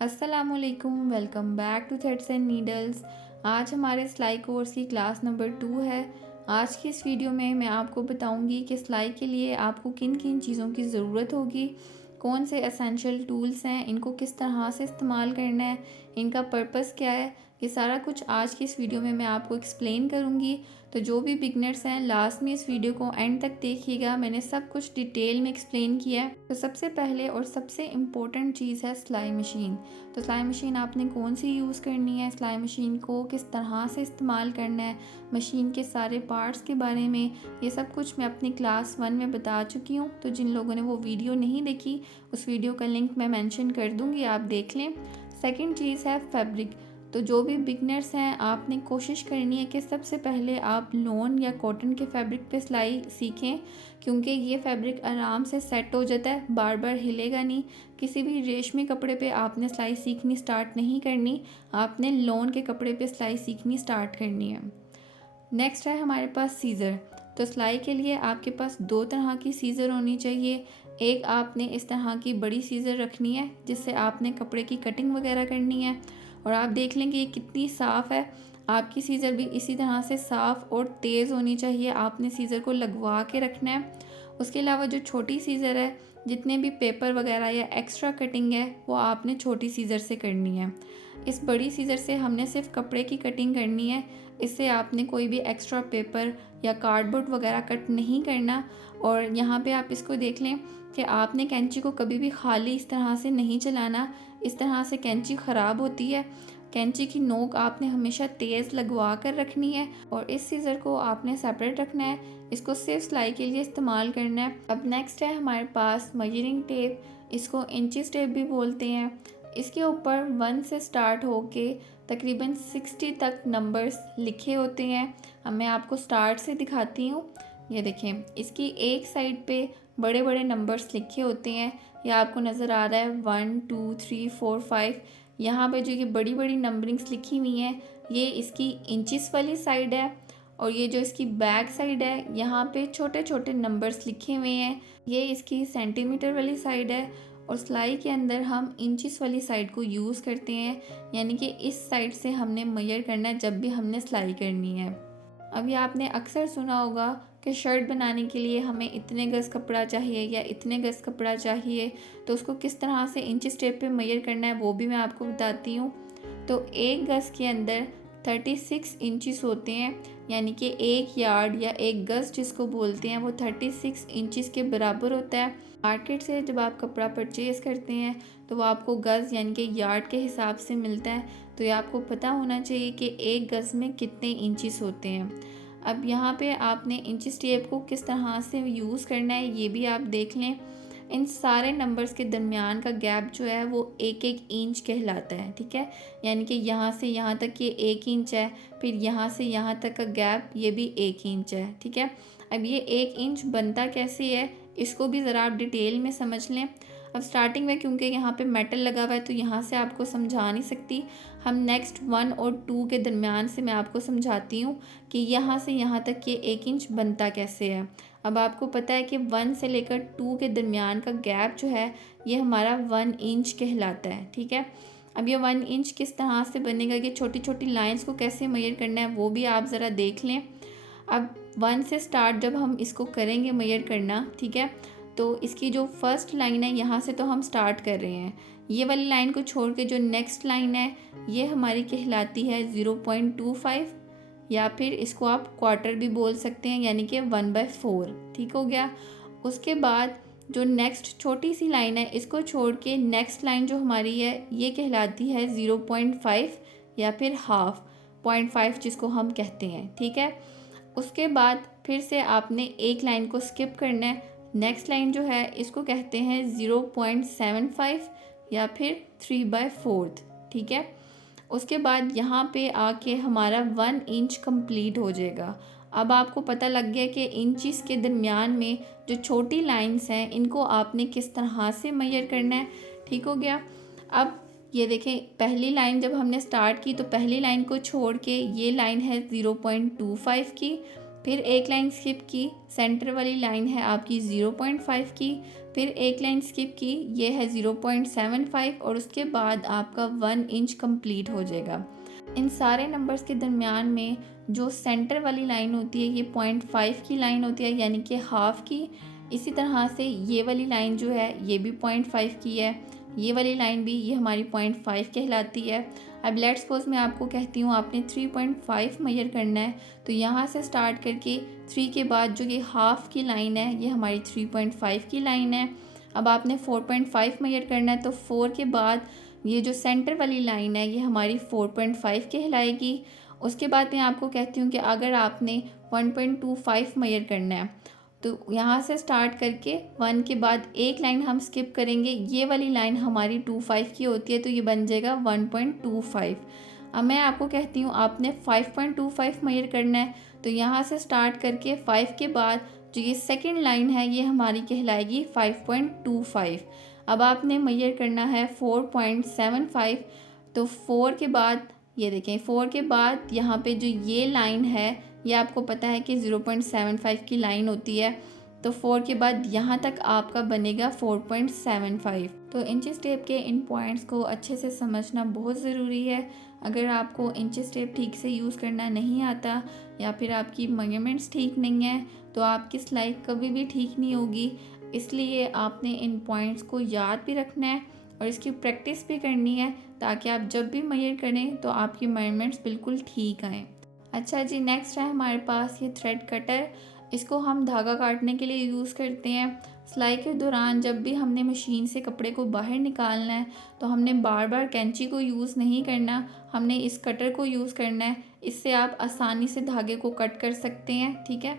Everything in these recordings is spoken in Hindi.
अस्सलामुअलैकुम, welcome back to threads and needles. आज हमारे सिलाई कोर्स की क्लास नंबर 2 है। आज की इस वीडियो में मैं आपको बताऊंगी कि सिलाई के लिए आपको किन किन चीज़ों की ज़रूरत होगी, कौन से एसेंशियल टूल्स हैं, इनको किस तरह से इस्तेमाल करना है, इनका पर्पस क्या है। ये सारा कुछ आज की इस वीडियो में मैं आपको एक्सप्लेन करूँगी। तो जो भी बिगनर्स हैं लास्ट में इस वीडियो को एंड तक देखिएगा, मैंने सब कुछ डिटेल में एक्सप्लेन किया है। तो सबसे पहले और सबसे इम्पोर्टेंट चीज़ है सिलाई मशीन। तो सिलाई मशीन आपने कौन सी यूज़ करनी है, सिलाई मशीन को किस तरह से इस्तेमाल करना है, मशीन के सारे पार्ट्स के बारे में, ये सब कुछ मैं अपनी क्लास 1 में बता चुकी हूँ। तो जिन लोगों ने वो वीडियो नहीं देखी, उस वीडियो का लिंक मैं मेंशन कर दूँगी, आप देख लें। सेकंड चीज़ है फैब्रिक। तो जो भी बिगनर्स हैं आपने कोशिश करनी है कि सबसे पहले आप लॉन या कॉटन के फैब्रिक पे सिलाई सीखें, क्योंकि ये फैब्रिक आराम से सेट हो जाता है, बार बार हिलेगा नहीं। किसी भी रेशमी कपड़े पे आपने सिलाई सीखनी स्टार्ट नहीं करनी, आपने लॉन के कपड़े पे सिलाई सीखनी स्टार्ट करनी है। नेक्स्ट है हमारे पास सीज़र। तो सिलाई के लिए आपके पास दो तरह की सीज़र होनी चाहिए। एक आपने इस तरह की बड़ी सीज़र रखनी है जिससे आपने कपड़े की कटिंग वगैरह करनी है, और आप देख लें कि ये कितनी साफ़ है। आपकी सीज़र भी इसी तरह से साफ़ और तेज़ होनी चाहिए, आपने सीज़र को लगवा के रखना है। उसके अलावा जो छोटी सीज़र है, जितने भी पेपर वगैरह या एक्स्ट्रा कटिंग है वो आपने छोटी सीज़र से करनी है। इस बड़ी सीज़र से हमने सिर्फ कपड़े की कटिंग करनी है, इससे आपने कोई भी एक्स्ट्रा पेपर या कार्डबोर्ड वगैरह कट नहीं करना। और यहाँ पे आप इसको देख लें कि आपने कैंची को कभी भी खाली इस तरह से नहीं चलाना, इस तरह से कैंची ख़राब होती है। कैंची की नोक आपने हमेशा तेज़ लगवा कर रखनी है, और इस सीज़र को आपने सेपरेट रखना है, इसको सिर्फ सिलाई के लिए इस्तेमाल करना है। अब नेक्स्ट है हमारे पास मेजरिंग टेप, इसको इंचिस टेप भी बोलते हैं। इसके ऊपर 1 से स्टार्ट होके तकरीबन 60 तक नंबर्स लिखे होते हैं। अब मैं आपको स्टार्ट से दिखाती हूँ। ये देखें, इसकी एक साइड पे बड़े बड़े नंबर्स लिखे होते हैं। ये आपको नज़र आ रहा है 1 2 3 4 5। यहाँ पे जो ये बड़ी बड़ी नंबरिंग्स लिखी हुई हैं, ये इसकी इंचिस वाली साइड है। और ये जो इसकी बैक साइड है, यहाँ पे छोटे छोटे नंबर्स लिखे हुए हैं, ये इसकी सेंटीमीटर वाली साइड है। और सिलाई के अंदर हम इंचिस वाली साइड को यूज़ करते हैं, यानी कि इस साइड से हमने मेजर करना है जब भी हमने सिलाई करनी है। अभी आपने अक्सर सुना होगा कि शर्ट बनाने के लिए हमें इतने गज़ कपड़ा चाहिए या इतने गज़ कपड़ा चाहिए, तो उसको किस तरह से इंचिस टेप पे मेजर करना है वो भी मैं आपको बताती हूँ। तो एक गज़ के अंदर 36 इंचिस होते हैं, यानी कि एक यार्ड या एक गज़ जिसको बोलते हैं वो 36 इंचिस के बराबर होता है। मार्केट से जब आप कपड़ा परचेज़ करते हैं तो वो आपको गज़ यानी कि यार्ड के हिसाब से मिलता है। तो ये आपको पता होना चाहिए कि एक गज़ में कितने इंचिस होते हैं। अब यहाँ पे आपने इंचिस टेप को किस तरह से यूज़ करना है ये भी आप देख लें। इन सारे नंबर्स के दरमियान का गैप जो है वो एक एक इंच कहलाता है, ठीक है। यानी कि यहाँ से यहाँ तक ये 1 इंच है, फिर यहाँ से यहाँ तक का गैप ये भी 1 इंच है, ठीक है। अब ये 1 इंच बनता कैसे है, इसको भी ज़रा आप डिटेल में समझ लें। अब स्टार्टिंग में क्योंकि यहाँ पे मेटल लगा हुआ है तो यहाँ से आपको समझा नहीं सकती, हम नेक्स्ट 1 और 2 के दरमियान से मैं आपको समझाती हूँ कि यहाँ से यहाँ तक ये 1 इंच बनता कैसे है। अब आपको पता है कि 1 से लेकर 2 के दरमियान का गैप जो है ये हमारा 1 इंच कहलाता है, ठीक है। अब ये 1 इंच किस तरह से बनेगा, ये छोटी छोटी लाइंस को कैसे मेजर करना है वो भी आप ज़रा देख लें। अब 1 से स्टार्ट जब हम इसको करेंगे मेजर करना, ठीक है, तो इसकी जो फर्स्ट लाइन है यहाँ से तो हम स्टार्ट कर रहे हैं। ये वाली लाइन को छोड़ के जो नेक्स्ट लाइन है ये हमारी कहलाती है 0.25, या फिर इसको आप क्वार्टर भी बोल सकते हैं, यानी कि 1/4, ठीक हो गया। उसके बाद जो नेक्स्ट छोटी सी लाइन है इसको छोड़ के नेक्स्ट लाइन जो हमारी है ये कहलाती है 0.5 या फिर हाफ, 0.5 जिसको हम कहते हैं, ठीक है। उसके बाद फिर से आपने एक लाइन को स्किप करना है। नेक्स्ट लाइन जो है इसको कहते हैं 0.75 या फिर 3/4, ठीक है। उसके बाद यहाँ पे आके हमारा 1 इंच कंप्लीट हो जाएगा। अब आपको पता लग गया कि इंचिस के दरमियान में जो छोटी लाइंस हैं इनको आपने किस तरह से मेजर करना है, ठीक हो गया। अब ये देखें, पहली लाइन जब हमने स्टार्ट की तो पहली लाइन को छोड़ के ये लाइन है 0.25 की, फिर एक लाइन स्किप की, सेंटर वाली लाइन है आपकी 0.5 की, फिर एक लाइन स्किप की, ये है 0.75 और उसके बाद आपका 1 इंच कंप्लीट हो जाएगा। इन सारे नंबर्स के दरमियान में जो सेंटर वाली लाइन होती है ये 0.5 की लाइन होती है, यानी कि हाफ की। इसी तरह से ये वाली लाइन जो है ये भी 0.5 की है, ये वाली लाइन भी ये हमारी 0.5 कहलाती है। अब लेट्स सपोज मैं आपको कहती हूँ आपने 3.5 मेजर करना है, तो यहाँ से स्टार्ट करके 3 के बाद जो ये हाफ की लाइन है ये हमारी 3.5 की लाइन है। अब आपने 4.5 मेजर करना है, तो 4 के बाद ये जो सेंटर वाली लाइन है ये हमारी 4.5 कहलाएगी। उसके बाद मैं आपको कहती हूँ कि अगर आपने 1.25 मेजर करना है, तो यहाँ से स्टार्ट करके 1 के बाद एक लाइन हम स्किप करेंगे, ये वाली लाइन हमारी 25 की होती है, तो ये बन जाएगा 1.25। अब मैं आपको कहती हूँ आपने 5.25 मेजर करना है, तो यहाँ से स्टार्ट करके 5 के बाद जो ये सेकंड लाइन है ये हमारी कहलाएगी 5.25। अब आपने मेजर करना है 4.75, तो 4 के बाद ये देखें, 4 के बाद यहाँ पे जो ये लाइन है ये आपको पता है कि 0.75 की लाइन होती है, तो 4 के बाद यहाँ तक आपका बनेगा 4.75। तो इंचेस टेप के इन पॉइंट्स को अच्छे से समझना बहुत ज़रूरी है। अगर आपको इंचेस टेप ठीक से यूज़ करना नहीं आता या फिर आपकी मेजरमेंट्स ठीक नहीं है तो आपकी सिलाई कभी भी ठीक नहीं होगी। इसलिए आपने इन पॉइंट्स को याद भी रखना है और इसकी प्रैक्टिस भी करनी है, ताकि आप जब भी मेजर करें तो आपकी मेजरमेंट्स बिल्कुल ठीक आएँ। अच्छा जी, नेक्स्ट है हमारे पास ये थ्रेड कटर। इसको हम धागा काटने के लिए यूज़ करते हैं। सिलाई के दौरान जब भी हमने मशीन से कपड़े को बाहर निकालना है तो हमने बार बार कैंची को यूज़ नहीं करना, हमने इस कटर को यूज़ करना है। इससे आप आसानी से धागे को कट कर सकते हैं, ठीक है।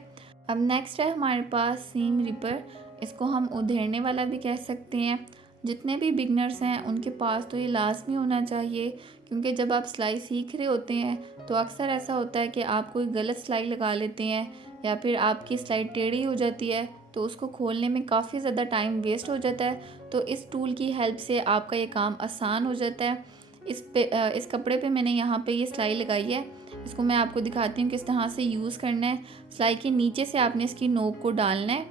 अब नेक्स्ट है हमारे पास सीम रिपर। इसको हम उधेड़ने वाला भी कह सकते हैं। जितने भी बिगनर्स हैं उनके पास तो ये लाजमी होना चाहिए, क्योंकि जब आप सिलाई सीख रहे होते हैं तो अक्सर ऐसा होता है कि आप कोई गलत सिलाई लगा लेते हैं या फिर आपकी सिलाई टेढ़ी हो जाती है, तो उसको खोलने में काफ़ी ज़्यादा टाइम वेस्ट हो जाता है। तो इस टूल की हेल्प से आपका ये काम आसान हो जाता है। इस कपड़े पे मैंने यहाँ पे ये सिलाई लगाई है। इसको मैं आपको दिखाती हूँ किस तरह से यूज़ करना है। सिलाई के नीचे से आपने इसकी नोक को डालना है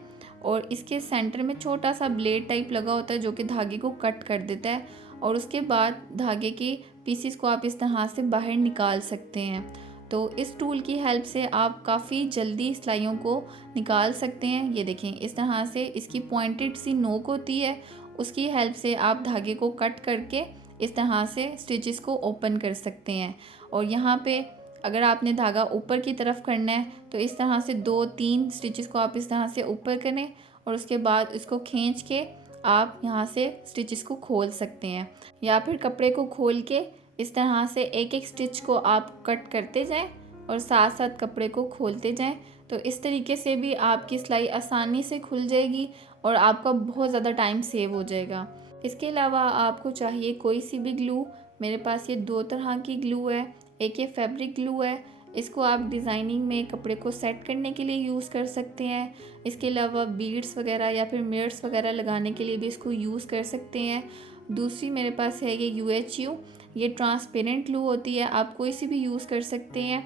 और इसके सेंटर में छोटा सा ब्लेड टाइप लगा होता है जो कि धागे को कट कर देता है, और उसके बाद धागे के पीसीस को आप इस तरह से बाहर निकाल सकते हैं। तो इस टूल की हेल्प से आप काफ़ी जल्दी सिलाइयों को निकाल सकते हैं। ये देखें, इस तरह से इसकी पॉइंटेड सी नोक होती है, उसकी हेल्प से आप धागे को कट करके इस तरह से स्टिचेस को ओपन कर सकते हैं। और यहाँ पे अगर आपने धागा ऊपर की तरफ करना है तो इस तरह से 2-3 स्टिचेस को आप इस तरह से ऊपर करें और उसके बाद इसको खींच के आप यहाँ से स्टिचेस को खोल सकते हैं, या फिर कपड़े को खोल के इस तरह से एक एक स्टिच को आप कट करते जाएं और साथ साथ कपड़े को खोलते जाएं। तो इस तरीके से भी आपकी सिलाई आसानी से खुल जाएगी और आपका बहुत ज़्यादा टाइम सेव हो जाएगा। इसके अलावा आपको चाहिए कोई सी भी ग्लू। मेरे पास ये 2 तरह की ग्लू है। एक ये फैब्रिक ग्लू है, इसको आप डिज़ाइनिंग में कपड़े को सेट करने के लिए यूज़ कर सकते हैं। इसके अलावा बीड्स वगैरह या फिर मिरर्स वगैरह लगाने के लिए भी इसको यूज़ कर सकते हैं। दूसरी मेरे पास है ये UHU, ये ट्रांसपेरेंट ग्लू होती है, आप कोई सी भी यूज़ कर सकते हैं।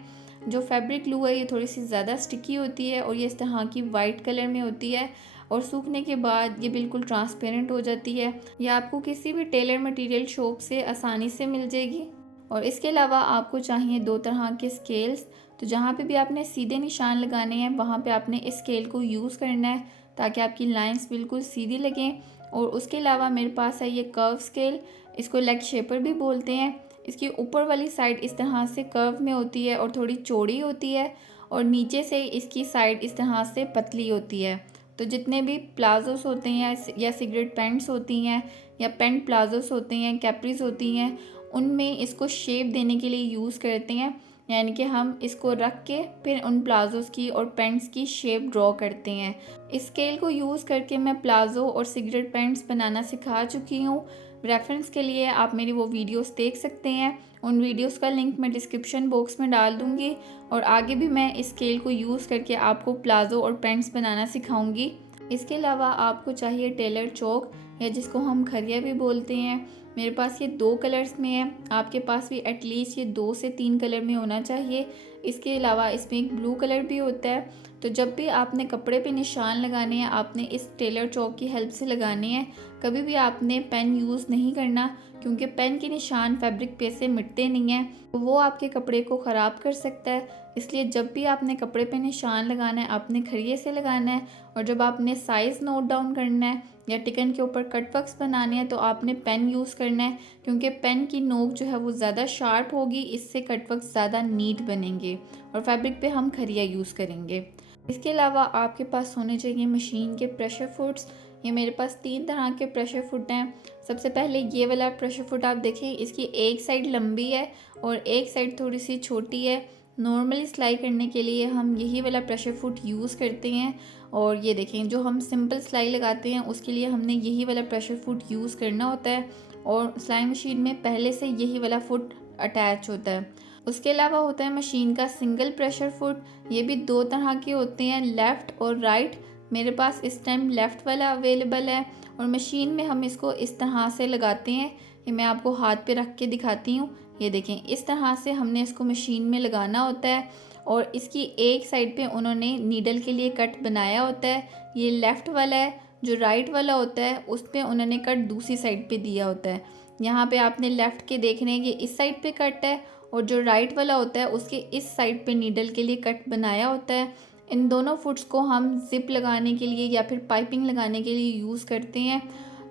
जो फैब्रिक ग्लू है ये थोड़ी सी ज़्यादा स्टिकी होती है और ये इस तरह की वाइट कलर में होती है और सूखने के बाद ये बिल्कुल ट्रांसपेरेंट हो जाती है। ये आपको किसी भी टेलर मटेरियल शॉप से आसानी से मिल जाएगी। और इसके अलावा आपको चाहिए 2 तरह के स्केल्स। तो जहाँ पे भी आपने सीधे निशान लगाने हैं वहाँ पे आपने इस स्केल को यूज़ करना है ताकि आपकी लाइंस बिल्कुल सीधी लगें। और उसके अलावा मेरे पास है ये कर्व स्केल, इसको लेग शेपर भी बोलते हैं। इसकी ऊपर वाली साइड इस तरह से कर्व में होती है और थोड़ी चौड़ी होती है, और नीचे से इसकी साइड इस तरह से पतली होती है। तो जितने भी प्लाजोस होते हैं या सिगरेट पैंट्स होती हैं या पेंट प्लाजोस होते हैं, कैप्रीज होती हैं, उनमें इसको शेप देने के लिए यूज़ करते हैं। यानी कि हम इसको रख के फिर उन प्लाजोस की और पैंट्स की शेप ड्रॉ करते हैं। इस स्केल को यूज़ करके मैं प्लाजो और सिगरेट पैंट्स बनाना सिखा चुकी हूँ। रेफरेंस के लिए आप मेरी वो वीडियोस देख सकते हैं। उन वीडियोस का लिंक मैं डिस्क्रिप्शन बॉक्स में डाल दूँगी, और आगे भी मैं इस स्केल को यूज़ करके आपको प्लाजो और पैंट्स बनाना सिखाऊंगी। इसके अलावा आपको चाहिए टेलर चौक, या जिसको हम खरिया भी बोलते हैं। मेरे पास ये 2 कलर्स में है, आपके पास भी एटलीस्ट ये 2 से 3 कलर में होना चाहिए। इसके अलावा इसमें एक ब्लू कलर भी होता है। तो जब भी आपने कपड़े पे निशान लगाने हैं, आपने इस टेलर चौक की हेल्प से लगाने हैं। कभी भी आपने पेन यूज़ नहीं करना, क्योंकि पेन के निशान फैब्रिक पे से मिटते नहीं हैं, तो वो आपके कपड़े को ख़राब कर सकता है। इसलिए जब भी आपने कपड़े पे निशान लगाना है, आपने खड़िए से लगाना है। और जब आपने साइज़ नोट डाउन करना है या टिकन के ऊपर कट वर्क्स बनाने हैं, तो आपने पेन यूज़ करना है, क्योंकि पेन की नोक जो है वो ज़्यादा शार्प होगी, इससे कट वर्क्स ज़्यादा नीट बनेंगे और फैब्रिक पे हम खरिया यूज़ करेंगे। इसके अलावा आपके पास होने चाहिए मशीन के प्रेशर फुट्स। ये मेरे पास 3 तरह के प्रेशर फुट हैं। सबसे पहले ये वाला प्रेशर फुट आप देखें, इसकी एक साइड लंबी है और एक साइड थोड़ी सी छोटी है। नॉर्मली सिलाई करने के लिए हम यही वाला प्रेशर फुट यूज़ करते हैं। और ये देखें, जो हम सिंपल सिलाई लगाते हैं उसके लिए हमने यही वाला प्रेशर फुट यूज़ करना होता है, और सिलाई मशीन में पहले से यही वाला फुट अटैच होता है। उसके अलावा होता है मशीन का सिंगल प्रेशर फुट। ये भी 2 तरह के होते हैं, लेफ़्ट और राइट। मेरे पास इस टाइम लेफ़्ट वाला अवेलेबल है, और मशीन में हम इसको इस तरह से लगाते हैं। ये मैं आपको हाथ पे रख के दिखाती हूँ। ये देखें, इस तरह से हमने इसको मशीन में लगाना होता है, और इसकी एक साइड पे उन्होंने नीडल के लिए कट बनाया होता है। ये लेफ़्ट वाला है, जो राइट वाला होता है उस पे उन्होंने कट दूसरी साइड पे दिया होता है। यहाँ पे आपने लेफ़्ट के देखने हैं कि इस साइड पे कट है, और जो राइट वाला होता है उसके इस साइड पे नीडल के लिए कट बनाया होता है। इन दोनों फुट्स को हम ज़िप लगाने के लिए या फिर पाइपिंग लगाने के लिए यूज़ करते हैं।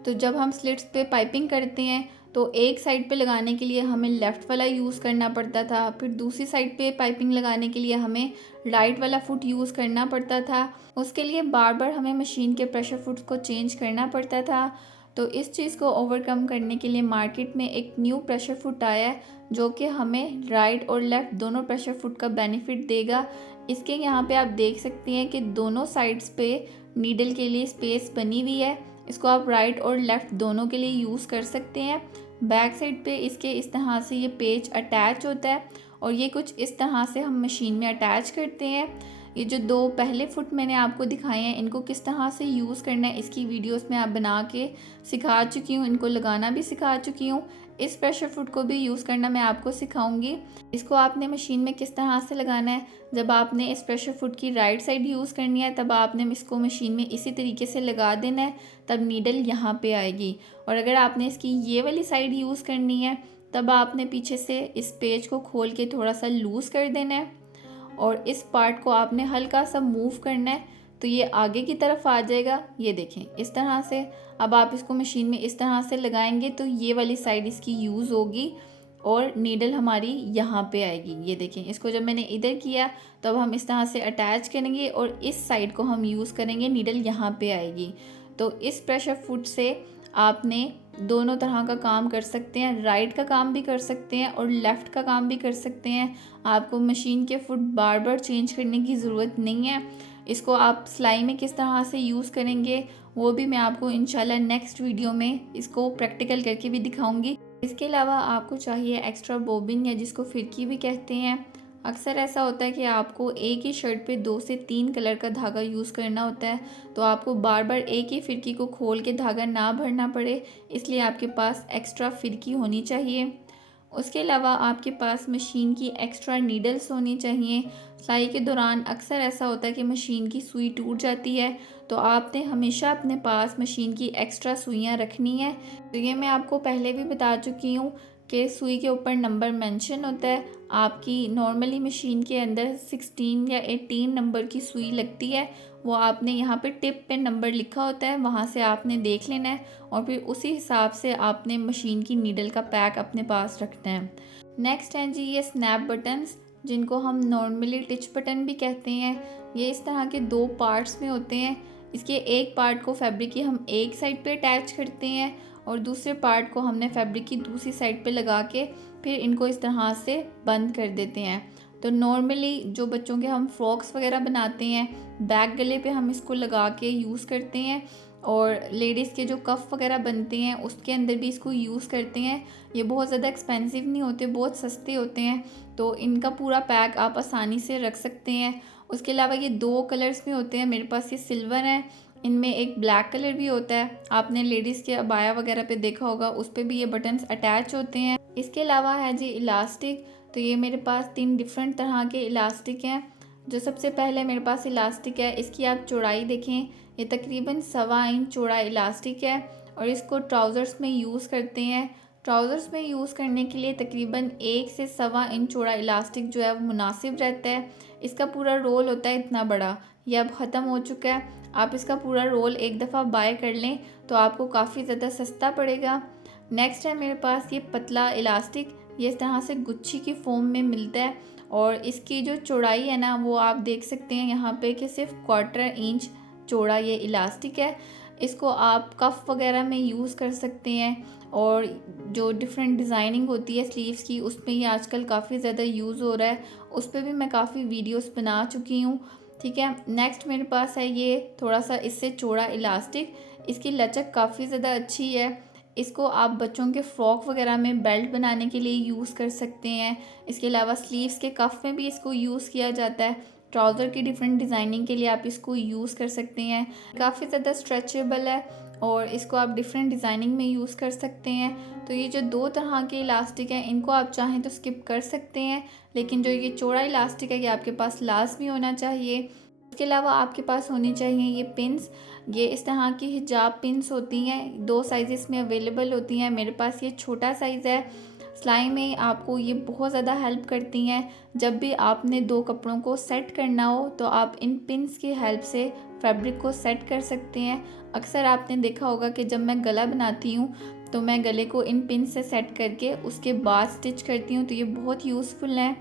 तो जब हम स्लिट्स पे पाइपिंग करते हैं, तो एक साइड पे लगाने के लिए हमें लेफ़्ट वाला यूज़ करना पड़ता था, फिर दूसरी साइड पे पाइपिंग लगाने के लिए हमें राइट वाला फुट यूज़ करना पड़ता था। उसके लिए बार बार हमें मशीन के प्रेशर फुट्स को चेंज करना पड़ता था। तो इस चीज़ को ओवरकम करने के लिए मार्केट में एक न्यू प्रेशर फुट आया है, जो कि हमें राइट और लेफ़्ट दोनों प्रेशर फुट का बेनिफिट देगा। इसके यहाँ पे आप देख सकती हैं कि दोनों साइड्स पे नीडल के लिए स्पेस बनी हुई है। इसको आप राइट और लेफ़्ट दोनों के लिए यूज़ कर सकते हैं। बैक साइड पे इसके इस तरह से ये पेज अटैच होता है, और ये कुछ इस तरह से हम मशीन में अटैच करते हैं। ये जो 2 पहले फुट मैंने आपको दिखाए हैं, इनको किस तरह से यूज़ करना है इसकी वीडियोस में आप बना के सिखा चुकी हूँ, इनको लगाना भी सिखा चुकी हूँ। इस प्रेशर फुट को भी यूज़ करना मैं आपको सिखाऊंगी। इसको आपने मशीन में किस तरह से लगाना है, जब आपने इस प्रेशर फुट की राइट साइड यूज़ करनी है तब आपने इसको मशीन में इसी तरीके से लगा देना है, तब नीडल यहाँ पे आएगी। और अगर आपने इसकी ये वाली साइड यूज़ करनी है, तब आपने पीछे से इस पेज को खोल के थोड़ा सा लूज़ कर देना है, और इस पार्ट को आपने हल्का सा मूव करना है, तो ये आगे की तरफ आ जाएगा। ये देखें इस तरह से। अब आप इसको मशीन में इस तरह से लगाएंगे तो ये वाली साइड इसकी यूज़ होगी, और नीडल हमारी यहाँ पे आएगी। ये देखें, इसको जब मैंने इधर किया तो अब हम इस तरह से अटैच करेंगे, और इस साइड को हम यूज़ करेंगे, नीडल यहाँ पे आएगी। तो इस प्रेशर फुट से आपने दोनों तरह का काम कर सकते हैं, राइट का काम भी कर सकते हैं और लेफ़्ट का काम भी कर सकते हैं। आपको मशीन के फुट बार बार चेंज करने की ज़रूरत नहीं है। इसको आप सिलाई में किस तरह से यूज़ करेंगे वो भी मैं आपको इंशाल्लाह नेक्स्ट वीडियो में इसको प्रैक्टिकल करके भी दिखाऊंगी। इसके अलावा आपको चाहिए एक्स्ट्रा बोबिन, या जिसको फिरकी भी कहते हैं। अक्सर ऐसा होता है कि आपको एक ही शर्ट पे 2 से 3 कलर का धागा यूज़ करना होता है, तो आपको बार बार एक ही फिरकी को खोल के धागा ना भरना पड़े, इसलिए आपके पास एक्स्ट्रा फिरकी होनी चाहिए। उसके अलावा आपके पास मशीन की एक्स्ट्रा नीडल्स होनी चाहिए। सिलाई के दौरान अक्सर ऐसा होता है कि मशीन की सुई टूट जाती है, तो आपने हमेशा अपने पास मशीन की एक्स्ट्रा सुइयां रखनी है। तो ये मैं आपको पहले भी बता चुकी हूँ कि सुई के ऊपर नंबर मेंशन होता है। आपकी नॉर्मली मशीन के अंदर 16 या 18 नंबर की सुई लगती है, वो आपने यहाँ पे टिप पे नंबर लिखा होता है, वहाँ से आपने देख लेना है, और फिर उसी हिसाब से आपने मशीन की नीडल का पैक अपने पास रखना है। नेक्स्ट हैं जी ये स्नैप बटन्स, जिनको हम नॉर्मली टिच बटन भी कहते हैं। ये इस तरह के 2 पार्ट्स में होते हैं। इसके एक पार्ट को फैब्रिक की हम एक साइड पे अटैच करते हैं, और दूसरे पार्ट को हमने फैब्रिक की दूसरी साइड पे लगा के फिर इनको इस तरह से बंद कर देते हैं। तो नॉर्मली जो बच्चों के हम फ्रॉक्स वगैरह बनाते हैं, बैक गले पे हम इसको लगा के यूज़ करते हैं, और लेडीज़ के जो कफ़ वगैरह बनते हैं उसके अंदर भी इसको यूज़ करते हैं। ये बहुत ज़्यादा एक्सपेंसिव नहीं होते, बहुत सस्ते होते हैं, तो इनका पूरा पैक आप आसानी से रख सकते हैं। उसके अलावा ये 2 कलर्स में होते हैं, मेरे पास ये सिल्वर है इनमें एक ब्लैक कलर भी होता है, आपने लेडीज़ के अबाया वगैरह पे देखा होगा, उस पर भी ये बटन्स अटैच होते हैं। इसके अलावा है जी इलास्टिक। तो ये मेरे पास 3 डिफरेंट तरह के इलास्टिक हैं। जो सबसे पहले मेरे पास इलास्टिक है, इसकी आप चौड़ाई देखें, ये तकरीबन 1.25 इंच चौड़ा इलास्टिक है और इसको ट्राउज़र्स में यूज़ करते हैं। ट्राउज़र्स में यूज़ करने के लिए तकरीबन 1 से 1.25 इंच चौड़ा इलास्टिक जो है वो मुनासिब रहता है। इसका पूरा रोल होता है इतना बड़ा, ये अब ख़त्म हो चुका है। आप इसका पूरा रोल एक दफ़ा बाय कर लें तो आपको काफ़ी ज़्यादा सस्ता पड़ेगा। नेक्स्ट है मेरे पास ये पतला इलास्टिक, ये इस तरह से गुच्छी की फॉर्म में मिलता है और इसकी जो चौड़ाई है ना वो आप देख सकते हैं यहाँ पे कि सिर्फ 1/4 इंच चौड़ा ये इलास्टिक है। इसको आप कफ वगैरह में यूज़ कर सकते हैं और जो डिफरेंट डिज़ाइनिंग होती है स्लीव्स की उसमें ये आजकल काफ़ी ज़्यादा यूज़ हो रहा है, उस पर भी मैं काफ़ी वीडियोस बना चुकी हूँ। ठीक है, नेक्स्ट मेरे पास है ये थोड़ा सा इससे चौड़ा इलास्टिक, इसकी लचक काफ़ी ज़्यादा अच्छी है। इसको आप बच्चों के फ्रॉक वगैरह में बेल्ट बनाने के लिए यूज़ कर सकते हैं। इसके अलावा स्लीव्स के कफ में भी इसको यूज़ किया जाता है। ट्राउज़र की डिफरेंट डिज़ाइनिंग के लिए आप इसको यूज़ कर सकते हैं। काफ़ी ज़्यादा स्ट्रेचेबल है और इसको आप डिफरेंट डिज़ाइनिंग में यूज़ कर सकते हैं। तो ये जो 2 तरह के इलास्टिक हैं इनको आप चाहें तो स्किप कर सकते हैं, लेकिन जो ये चौड़ा इलास्टिक है ये आपके पास लाज़मी होना चाहिए। इसके अलावा आपके पास होनी चाहिए ये पिन्स। ये इस तरह की हिजाब पिन्स होती हैं, 2 साइज़ेस में अवेलेबल होती हैं। मेरे पास ये छोटा साइज़ है। सिलाई में आपको ये बहुत ज़्यादा हेल्प करती हैं। जब भी आपने 2 कपड़ों को सेट करना हो तो आप इन पिन्स की हेल्प से फैब्रिक को सेट कर सकते हैं। अक्सर आपने देखा होगा कि जब मैं गला बनाती हूँ तो मैं गले को इन पिन से सेट करके उसके बाद स्टिच करती हूँ, तो ये बहुत यूज़फुल है।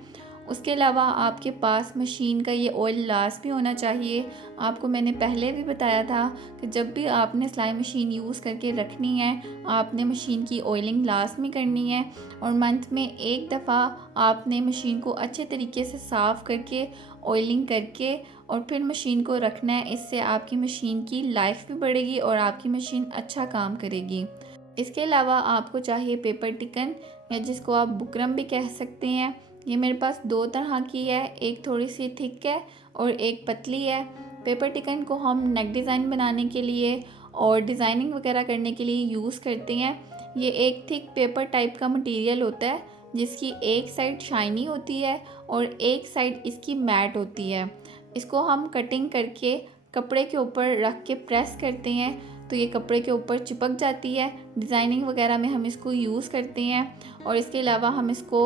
उसके अलावा आपके पास मशीन का ये ऑयल ग्लास भी होना चाहिए। आपको मैंने पहले भी बताया था कि जब भी आपने सिलाई मशीन यूज़ करके रखनी है आपने मशीन की ऑयलिंग लाज़मी करनी है और मंथ में एक दफ़ा आपने मशीन को अच्छे तरीके से साफ़ करके ऑयलिंग करके और फिर मशीन को रखना है। इससे आपकी मशीन की लाइफ भी बढ़ेगी और आपकी मशीन अच्छा काम करेगी। इसके अलावा आपको चाहिए पेपर टिकन, या जिसको आप बुकरम भी कह सकते हैं। ये मेरे पास 2 तरह की है, एक थोड़ी सी थिक है और एक पतली है। पेपर टिकन को हम नेक डिज़ाइन बनाने के लिए और डिज़ाइनिंग वगैरह करने के लिए यूज़ करते हैं। ये एक थिक पेपर टाइप का मटेरियल होता है जिसकी एक साइड शाइनी होती है और एक साइड इसकी मैट होती है। इसको हम कटिंग करके कपड़े के ऊपर रख के प्रेस करते हैं तो ये कपड़े के ऊपर चिपक जाती है। डिज़ाइनिंग वगैरह में हम इसको यूज़ करते हैं और इसके अलावा हम इसको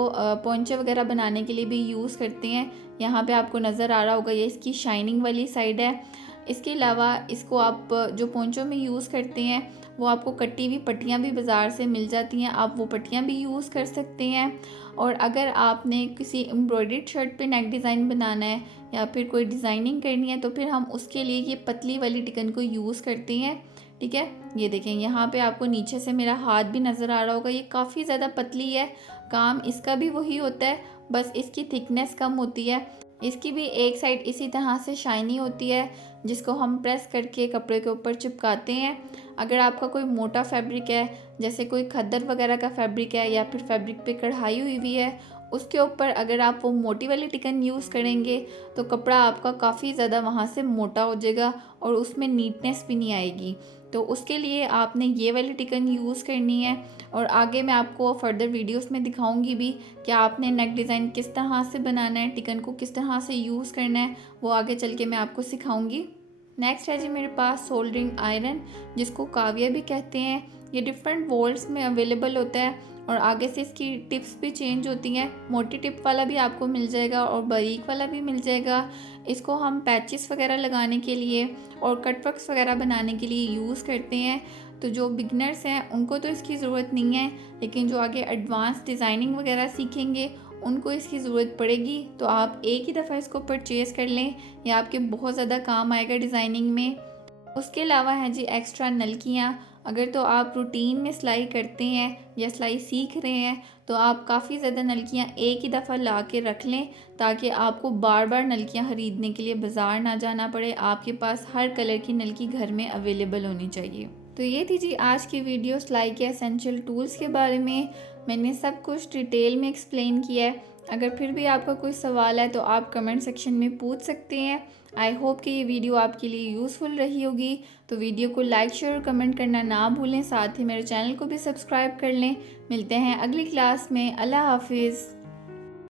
पोंचे वगैरह बनाने के लिए भी यूज़ करते हैं। यहाँ पे आपको नज़र आ रहा होगा ये इसकी शाइनिंग वाली साइड है। इसके अलावा इसको आप जो पोंचों में यूज़ करते हैं वो आपको कटी हुई पट्टियाँ भी बाज़ार से मिल जाती हैं, आप वो पट्टियाँ भी यूज़ कर सकते हैं। और अगर आपने किसी एम्ब्रॉयडर्ड शर्ट पे नेक डिज़ाइन बनाना है या फिर कोई डिज़ाइनिंग करनी है तो फिर हम उसके लिए ये पतली वाली टिकन को यूज़ करते हैं। ठीक है, ये देखें यहाँ पे आपको नीचे से मेरा हाथ भी नज़र आ रहा होगा, ये काफ़ी ज़्यादा पतली है। काम इसका भी वही होता है, बस इसकी थिकनेस कम होती है। इसकी भी एक साइड इसी तरह से शाइनी होती है जिसको हम प्रेस करके कपड़े के ऊपर चिपकाते हैं। अगर आपका कोई मोटा फैब्रिक है जैसे कोई खद्दर वगैरह का फैब्रिक है या फिर फैब्रिक पे कढ़ाई हुई हुई है उसके ऊपर अगर आप वो मोटी वाली टिकन यूज़ करेंगे तो कपड़ा आपका काफ़ी ज़्यादा वहाँ से मोटा हो जाएगा और उसमें नीटनेस भी नहीं आएगी। तो उसके लिए आपने ये वाली टिकन यूज़ करनी है और आगे मैं आपको फर्दर वीडियोस में दिखाऊंगी भी कि आपने नेक डिज़ाइन किस तरह से बनाना है, टिकन को किस तरह से यूज़ करना है, वो आगे चल के मैं आपको सिखाऊंगी। नेक्स्ट है जी मेरे पास सोल्डरिंग आयरन, जिसको काविया भी कहते हैं। ये डिफरेंट वोल्ट्स में अवेलेबल होता है और आगे से इसकी टिप्स भी चेंज होती हैं। मोटी टिप वाला भी आपको मिल जाएगा और बारीक वाला भी मिल जाएगा। इसको हम पैचेस वगैरह लगाने के लिए और कटवर्क्स वगैरह बनाने के लिए यूज़ करते हैं। तो जो बिगनर्स हैं उनको तो इसकी ज़रूरत नहीं है, लेकिन जो आगे एडवांस डिज़ाइनिंग वगैरह सीखेंगे उनको इसकी ज़रूरत पड़ेगी। तो आप एक ही दफ़ा इसको परचेज़ कर लें, ये आपके बहुत ज़्यादा काम आएगा डिज़ाइनिंग में। उसके अलावा है जी एक्स्ट्रा नलकियाँ। अगर तो आप रूटीन में सिलाई करते हैं या सिलाई सीख रहे हैं तो आप काफ़ी ज़्यादा नलकियाँ एक ही दफ़ा ला के रख लें ताकि आपको बार बार नलकियाँ ख़रीदने के लिए बाज़ार ना जाना पड़े। आपके पास हर कलर की नलकी घर में अवेलेबल होनी चाहिए। तो ये थी जी आज की वीडियो सिलाई के एसेंशियल टूल्स के बारे में। मैंने सब कुछ डिटेल में एक्सप्लेन किया है। अगर फिर भी आपका कोई सवाल है तो आप कमेंट सेक्शन में पूछ सकते हैं। आई होप कि ये वीडियो आपके लिए यूज़फुल रही होगी। तो वीडियो को लाइक शेयर और कमेंट करना ना भूलें। साथ ही मेरे चैनल को भी सब्सक्राइब कर लें। मिलते हैं अगली क्लास में। अल्लाह हाफिज़।